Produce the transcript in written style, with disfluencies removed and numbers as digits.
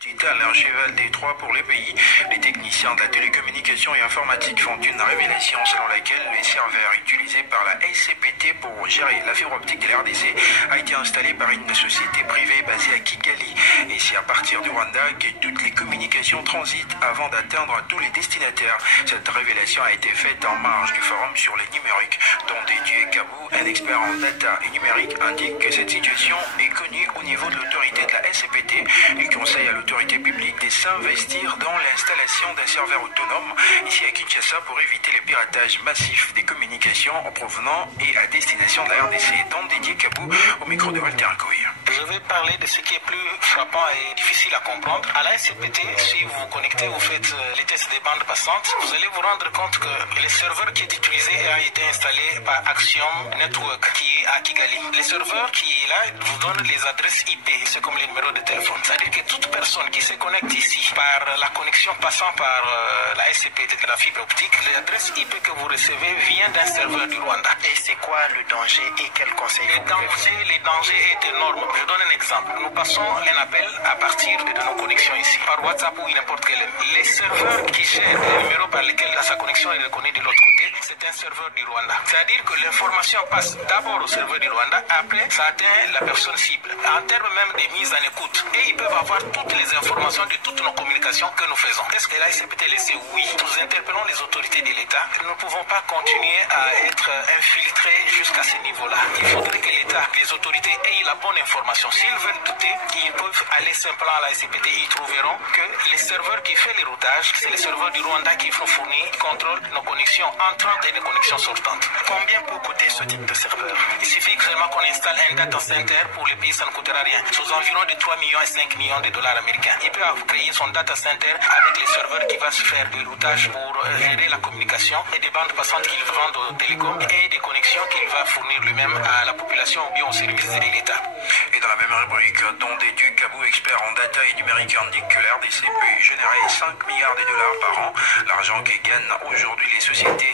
Digital, un cheval des trois pour les pays. Les techniciens de la télécommunication et informatique font une révélation selon laquelle les serveurs utilisés par la SCPT pour gérer la fibre optique de la RDC a été installé par une société privée basée à Kigali. Et c'est à partir du Rwanda que toutes les communications transitent avant d'atteindre tous les destinataires. Cette révélation a été faite en marge du forum sur les numériques, dont Dédieu Kabou, un expert en data et numérique, indique que cette situation est connue au niveau de l'autorité de la SCPT. Il conseille à l'autorité publique de s'investir dans l'installation d'un serveur autonome ici à Kinshasa pour éviter le piratage massif des communications en provenant et à destination de la RDC, dont Dédié Kabou au micro de Walter Akoui. Je vais parler de ce qui est plus frappant et difficile à comprendre. À la SCPT, si vous vous connectez, vous faites les tests des bandes passantes, vous allez vous rendre compte que le serveur qui est utilisé a été installé par Axiom Network, qui est à Kigali. Le serveur qui est là vous donne les adresses IP, c'est comme les numéros de téléphone. C'est-à-dire que toute personne qui se connecte ici par la connexion passant par la SCPT de la fibre optique, l'adresse IP que vous recevez vient d'un serveur du Rwanda. Et c'est quoi le danger et quel conseil vous pouvez faire? Le danger est énorme. Je donne un exemple. Nous passons un appel à partir de nos connexions ici, par WhatsApp ou n'importe quel. Les serveurs qui gèrent le numéro par lequel sa connexion est reconnue de l'autre côté, c'est un serveur du Rwanda. C'est-à-dire que l'information passe d'abord au serveur du Rwanda, après ça atteint la personne cible. En termes même de mise en écoute. Et ils peuvent avoir toutes les informations de toutes nos communications que nous faisons. Est-ce que la SCPT le sait? Oui. Nous interpellons les autorités de l'État. Nous ne pouvons pas continuer à être infiltrés jusqu'à ce niveau-là. Il faudrait que l'État, les autorités aient la bonne information. S'ils veulent douter, ils peuvent aller simplement à la SCPT. Ils trouveront que les serveurs qui font les routages, c'est les serveurs du Rwanda qui font fournir, contrôlent nos connexions entrantes et les connexions sortantes. Combien peut coûter ce type de serveur? Il suffit seulement qu'on installe un data center. Pour les pays, ça ne coûtera rien. Sous environ de 3 millions et 5 millions de dollars américains. Il peut créer son data center avec les serveurs qui va se faire du routage pour gérer la communication et des bandes passantes qu'il vend aux télécoms et des connexions qu'il va fournir lui-même à la population ou bien aux services de l'État. Et dans la même rubrique, dont Dédieu Kabou, expert en data et numérique, indique que la RDC peut générer 5 milliards de dollars par an. L'argent que gagnent aujourd'hui les sociétés